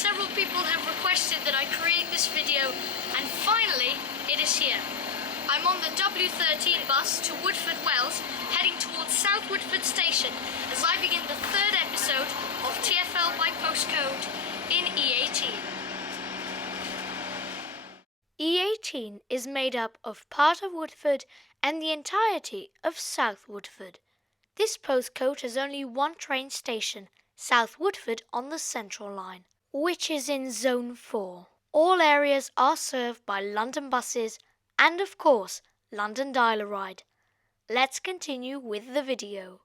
several people have requested that I create this video, and finally it is here. I'm on the W13 bus to Woodford, Wales, heading towards South Woodford station as I begin the third episode of TFL by Postcode in E18. E18 is made up of part of Woodford and the entirety of South Woodford. This postcode has only one train station, South Woodford on the Central Line, which is in Zone 4. All areas are served by London buses and, of course, London Dial-A-Ride. Let's continue with the video.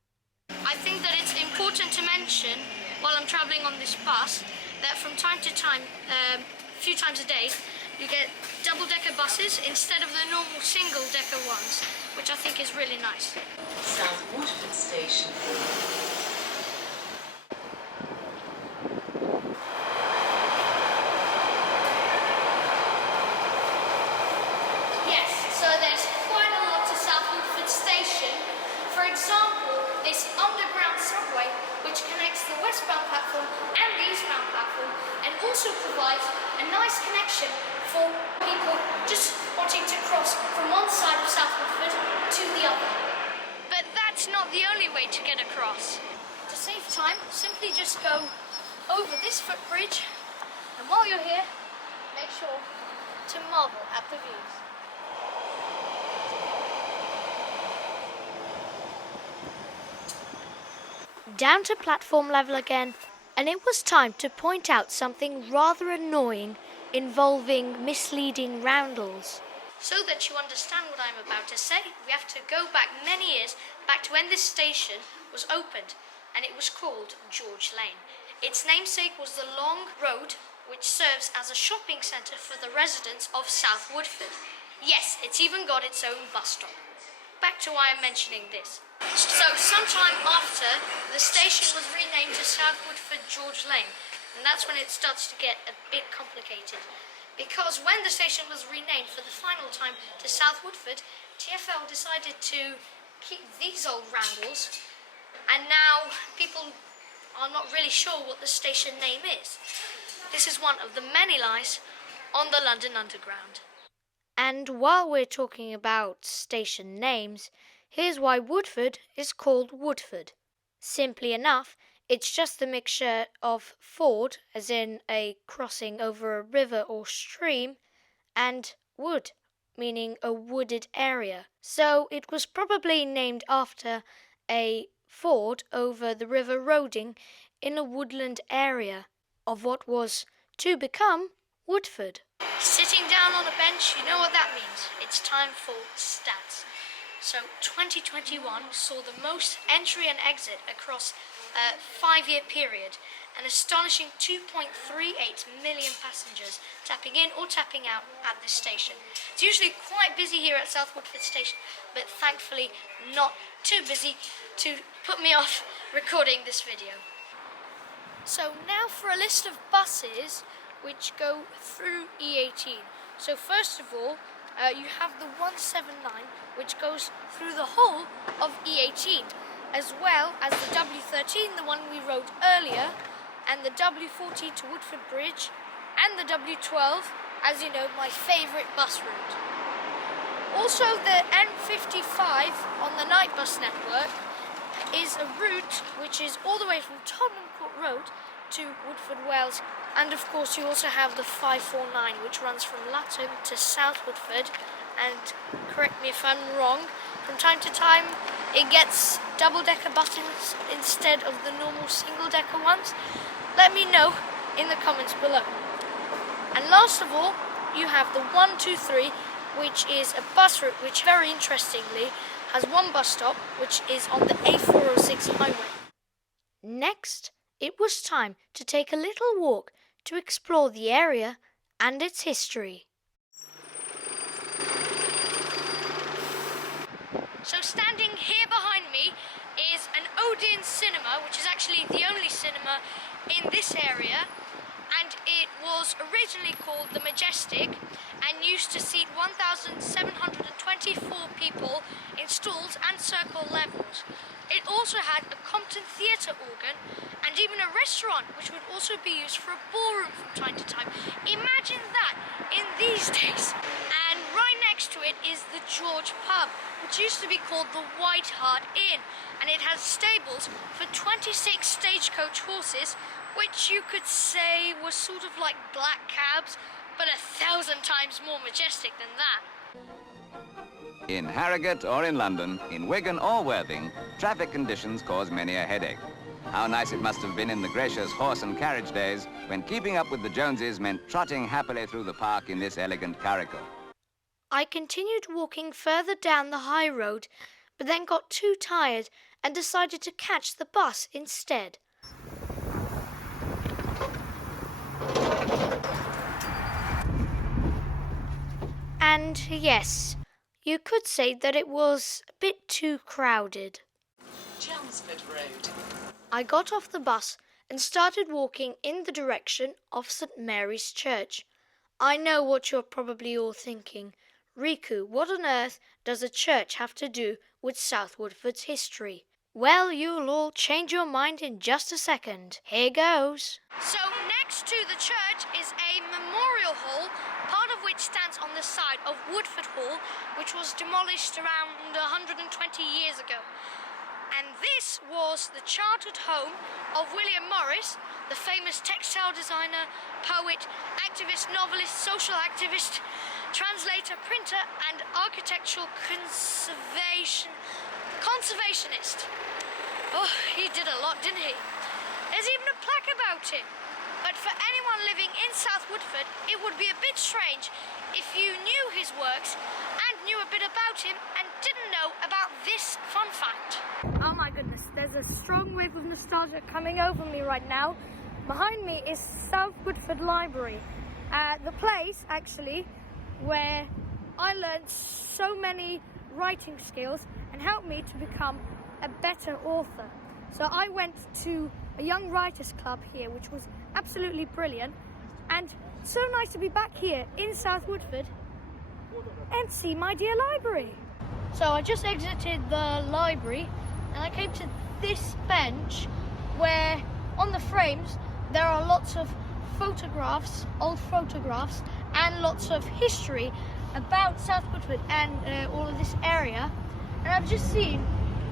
I think that it's important to mention, while I'm travelling on this bus, that from time to time, a few times a day, you get double-decker buses instead of the normal single-decker ones, which I think is really nice. South Woodford Station. Yes, so there's quite a lot to South Woodford Station. For example, this underground subway which connects the westbound platform and the eastbound platform, and also provides a nice connection for people just wanting to cross from one side of South Woodford to the other. But that's not the only way to get across. To save time, simply just go over this footbridge, and while you're here, make sure to marvel at the views. Down to platform level again, and it was time to point out something rather annoying involving misleading roundels. So that you understand what I'm about to say, we have to go back many years, back to when this station was opened, and it was called George Lane. Its namesake was the long road which serves as a shopping centre for the residents of South Woodford. Yes, it's even got its own bus stop. Back to why I'm mentioning this. So sometime after, the station was renamed to South Woodford George Lane, and that's when it starts to get a bit complicated. Because when the station was renamed for the final time to South Woodford, TFL decided to keep these old roundels, and now people are not really sure what the station name is. This is one of the many lies on the London Underground. And while we're talking about station names, here's why Woodford is called Woodford. Simply enough, it's just the mixture of ford, as in a crossing over a river or stream, and wood, meaning a wooded area. So it was probably named after a ford over the River Roding in a woodland area of what was to become Woodford. Sitting down on a bench, you know what that means. It's time for stats. So 2021 saw the most entry and exit across a 5-year period, an astonishing 2.38 million passengers tapping in or tapping out at this station. It's usually quite busy here at South Woodford Station, but thankfully not too busy to put me off recording this video. So now for a list of buses which go through E18. So first of all, you have the 179, which goes through the whole of E18, as well as the W13, the one we rode earlier, and the W40 to Woodford Bridge, and the W12, as you know, my favourite bus route. Also, the N55 on the night bus network is a route which is all the way from Tottenham Court Road to Woodford, Wales. And of course you also have the 549, which runs from Latham to South Woodford, and correct me if I'm wrong, from time to time it gets double-decker buses instead of the normal single-decker ones. Let me know in the comments below. And last of all, you have the 123, which is a bus route which, very interestingly, has one bus stop, which is on the A406 highway. Next, it was time to take a little walk to explore the area and its history. So standing here behind me is an Odeon cinema, which is actually the only cinema in this area, and it was originally called the Majestic and used to seat 1,724 people in stalls and circle levels. It also had a Compton theatre organ and even a restaurant, which would also be used for a ballroom from time to time. Imagine that in these days. And right next to it is the George pub, which used to be called the White Hart Inn, and it has stables for 26 stagecoach horses, which you could say were sort of like black cabs, but 1,000 times more majestic than that. In Harrogate or in London, in Wigan or Worthing, traffic conditions cause many a headache. How nice it must have been in the gracious horse and carriage days when keeping up with the Joneses meant trotting happily through the park in this elegant curricle. I continued walking further down the high road, but then got too tired and decided to catch the bus instead. And yes, you could say that it was a bit too crowded. Chelmsford Road. I got off the bus and started walking in the direction of St. Mary's Church. I know what you're probably all thinking. Riku, what on earth does a church have to do with South Woodford's history? Well, you'll all change your mind in just a second. Here goes. So next to the church is a memorial hall, part of which stands on the side of Woodford Hall, which was demolished around 120 years ago. And this was the childhood home of William Morris, the famous textile designer, poet, activist, novelist, social activist, translator, printer, and architectural conservationist. Oh, he did a lot, didn't he? There's even a plaque about him. But for anyone living in South Woodford, it would be a bit strange if you knew his works and knew a bit about him and didn't know about this fun fact. Oh my goodness, there's a strong wave of nostalgia coming over me right now. Behind me is South Woodford Library, the place actually where I learned so many writing skills and helped me to become a better author. So I went to a young writers club here, which was absolutely brilliant, and so nice to be back here in South Woodford and see my dear library. So I just exited the library and I came to this bench where on the frames there are lots of photographs, old photographs, and lots of history about South Woodford and all of this area. And I've just seen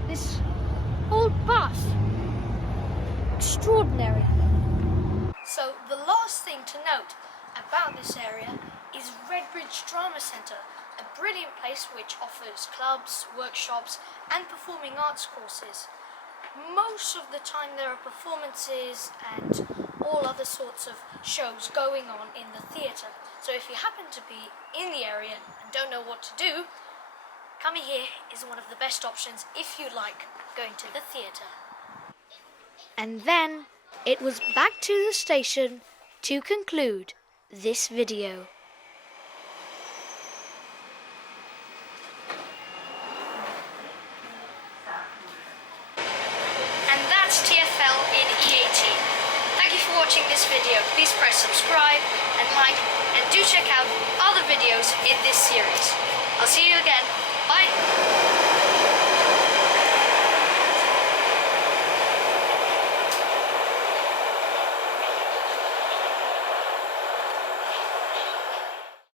this old bust. Extraordinary. So the last thing to note about this area is Redbridge Drama Centre, a brilliant place which offers clubs, workshops and performing arts courses. Most of the time there are performances and all other sorts of shows going on in the theatre. So if you happen to be in the area and don't know what to do, coming here is one of the best options if you like going to the theatre. And then it was back to the station to conclude this video. And that's TFL in E18. Thank you for watching this video. Please press subscribe and like, and do check out other videos in this series. I'll see you again. Bye!